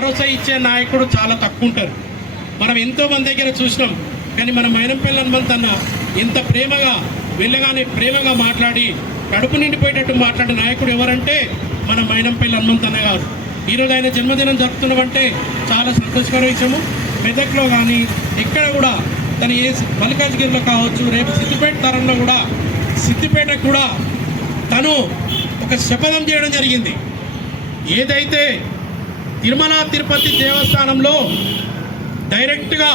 భరోసా ఇచ్చే నాయకుడు చాలా తక్కువ ఉంటారు. మనం ఎంతో మంది దగ్గర చూసినాం కానీ మన మైనంపల్లి హనుమంత్ అన్న ఎంత ప్రేమగా వెళ్ళగానే ప్రేమగా మాట్లాడి కడుపు నిండిపోయేటట్టు మాట్లాడే నాయకుడు ఎవరంటే మన మైనంపల్లి హనుమంత్ అన్న గారు. ఈరోజు ఆయన జన్మదినం జరుపుతున్నామంటే చాలా సంతోషకర విషయము. మెదక్లో కానీ ఎక్కడ కూడా తను ఏ మల్కాజ్గిరిలో కావచ్చు రేపు సిద్దిపేట తరంలో కూడా సిద్దిపేట కూడా తను ఒక శపథం చేయడం జరిగింది. ఏదైతే తిరుమల తిరుపతి దేవస్థానంలో డైరెక్ట్గా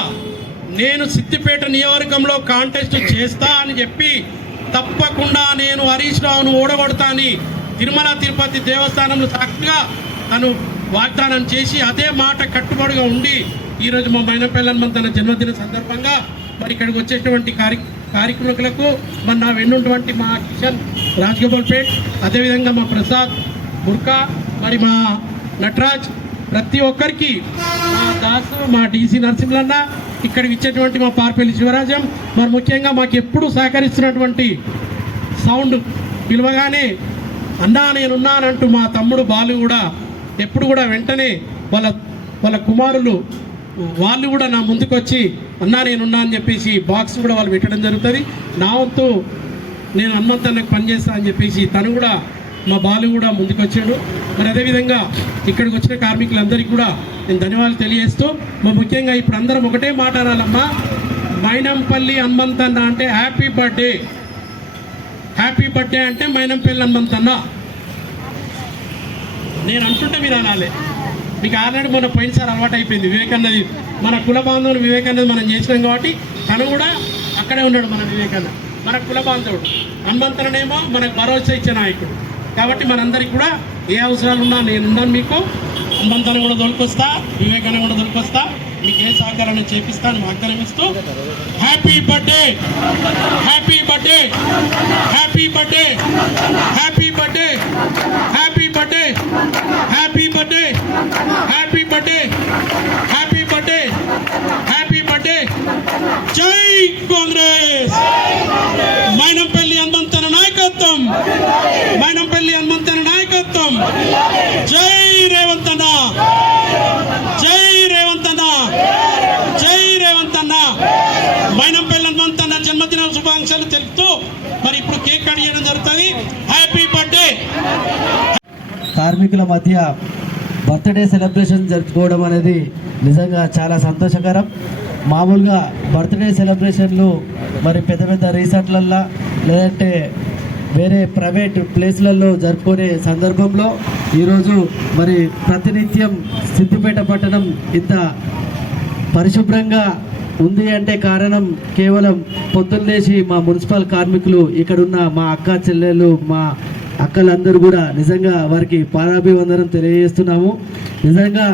నేను సిద్దిపేట నియోజకవర్గంలో కాంటెస్ట్ చేస్తా అని చెప్పి తప్పకుండా నేను హరీష్ రావును ఓడగొడతాని తిరుమల తిరుపతి దేవస్థానంలో సాక్షిగా తను వాగ్దానం చేసి అదే మాట కట్టుబడిగా ఉండి ఈరోజు మా మైనపల్లి తన జన్మదిన సందర్భంగా మరి ఇక్కడికి వచ్చేటువంటి కార్య కార్యక్రమకులకు మరి నా వెన్నున్నటువంటి మా కిషన్ రాజ్గోపాల్పేట్ అదేవిధంగా మా ప్రసాద్ బుర్కా మరి మా నటరాజ్ ప్రతి ఒక్కరికి మా దాసు మా డీసీ నరసింహన్న ఇక్కడికి ఇచ్చేటువంటి మా పార్పల్లి శివరాజం మరి ముఖ్యంగా మాకు ఎప్పుడు సహకరిస్తున్నటువంటి సౌండ్ పిలవగానే అన్నా నేనున్నానంటూ మా తమ్ముడు బాలు కూడా ఎప్పుడు కూడా వెంటనే వాళ్ళ వాళ్ళ కుమారులు వాళ్ళు కూడా నా ముందుకు వచ్చి అన్నా నేనున్నా అని చెప్పేసి బాక్స్ కూడా వాళ్ళు పెట్టడం జరుగుతుంది. నా వంతు నేను హనుమంతన్నకు పనిచేస్తా అని చెప్పేసి తను కూడా మా బాలు కూడా ముందుకు వచ్చాడు మరి అదేవిధంగా ఇక్కడికి వచ్చిన కార్మికులందరికీ కూడా నేను ధన్యవాదాలు తెలియజేస్తూ మా ముఖ్యంగా ఇప్పుడు అందరం ఒకటే మాట అనాలమ్మా. మైనంపల్లి హనుమంతన్న అంటే హ్యాపీ బర్త్డే. హ్యాపీ బర్త్డే అంటే మైనంపల్లి హనుమంతన్న. నేను అంటుంటే మీరు అనాలి. మీకు ఆల్రెడీ మన పోయినసారి అలవాటు అయిపోయింది వివేకానందది మన కుల బాంధవుడు వివేకానంద మనం చేసినాం కాబట్టి తను కూడా అక్కడే ఉన్నాడు మన వివేకానంద మన కుల బాంధవుడు. హనుమంతరనేమో మనకు భరోసా ఇచ్చే నాయకుడు. కాబట్టి మనందరికీ కూడా ఏ అవసరాలు ఉన్నా నేను ఉన్నాను మీకు. హనుమంతని కూడా దొరికొస్తా వివేకానంద కూడా దొరికొస్తా. మీకు ఏ సహకారాన్ని చేపిస్తాను వాగ్దానం ఇస్తూ happy birthday! Happy birthday! Happy birthday! Happy birthday! Happy birthday! Happy birthday! Happy birthday! Happy birthday! Happy birthday! జై కాంగ్రెస్ మైనంపల్లి హనుమంతన నాయకత్వం మైనంపల్లి హనుమంతన నాయకత్వం జై రేవంత్ అన్న జై రేవంత్ అన్న జై రేవంత్ అన్న మైనంపల్లి హనుమంత్ అన్న జన్మదిన శుభాకాంక్షలు తెలుపుతూ మరి ఇప్పుడు కేక్ కట్ చేయడం జరుగుతుంది. హ్యాపీ బర్త్డే కార్మికుల మధ్య బర్త్డే సెలబ్రేషన్ జరుపుకోవడం అనేది నిజంగా చాలా సంతోషకరం. మామూలుగా బర్త్డే సెలబ్రేషన్లు మరి పెద్ద పెద్ద రీసార్ట్లల్లో లేదంటే వేరే ప్రైవేట్ ప్లేస్లలో జరుపుకునే సందర్భంలో ఈరోజు మరి ప్రతినిత్యం సిద్దిపేట పట్టణం ఇంత పరిశుభ్రంగా ఉంది అంటే కారణం కేవలం పొద్దున్నేసి మా మున్సిపల్ కార్మికులు ఇక్కడున్న మా అక్క చెల్లెలు మా అక్కలందరూ కూడా నిజంగా వారికి పాదాభివందనం తెలియజేస్తున్నాము. నిజంగా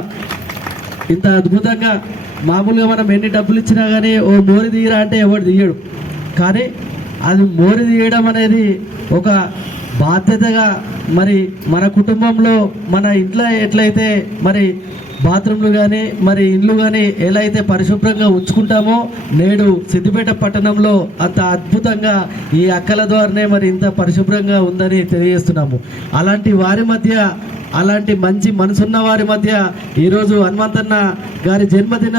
ఇంత అద్భుతంగా మామూలుగా మనం ఎన్ని డబ్బులు ఇచ్చినా కానీ ఓ మోరి తీయరా అంటే ఎవడు తీయడు. కానీ అది మోరి తీయడం అనేది ఒక బాధ్యతగా మరి మన కుటుంబంలో మన ఇంట్లో ఎట్లయితే మరి బాత్రూమ్లు కానీ మరి ఇండ్లు కానీ ఎలా అయితే పరిశుభ్రంగా ఉంచుకుంటామో నేడు సిద్దిపేట పట్టణంలో అంత అద్భుతంగా ఈ అక్కల ద్వారానే మరి ఇంత పరిశుభ్రంగా ఉందని తెలియజేస్తున్నాము. అలాంటి వారి మధ్య అలాంటి మంచి మనసున్న వారి మధ్య ఈరోజు హనుమంతన్న గారి జన్మదిన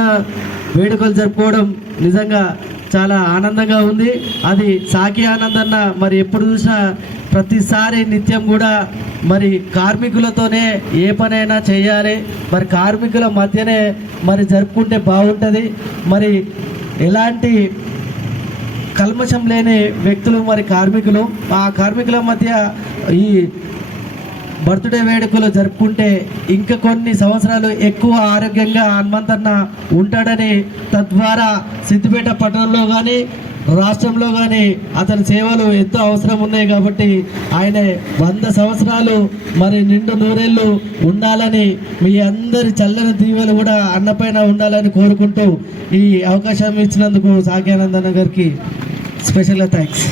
వేడుకలు జరుపుకోవడం నిజంగా చాలా ఆనందంగా ఉంది. అది సాకి ఆనందన్న మరి ఎప్పుడు చూసినా ప్రతిసారి నిత్యం కూడా మరి కార్మికులతోనే ఏ పనైనా చేయాలి. మరి కార్మికుల మధ్యనే మరి జరుపుకుంటే బాగుంటుంది. మరి ఎలాంటి కల్మషం లేని వ్యక్తులు మరి కార్మికులు. ఆ కార్మికుల మధ్య ఈ బర్త్డే వేడుకలు జరుపుకుంటే ఇంకా కొన్ని సంవత్సరాలు ఎక్కువ ఆరోగ్యంగా హనుమంతన్న ఉంటాడని తద్వారా సిద్దిపేట పట్టణంలో కానీ రాష్ట్రంలో కానీ అతని సేవలు ఎంతో అవసరం ఉన్నాయి కాబట్టి ఆయన వంద సంవత్సరాలు మరి నిండు నూరేళ్ళు ఉండాలని మీ అందరి చల్లని దీవెలు కూడా అన్నపైన ఉండాలని కోరుకుంటూ ఈ అవకాశం ఇచ్చినందుకు సాగ్యానందన్న గారికి స్పెషల్గా థ్యాంక్స్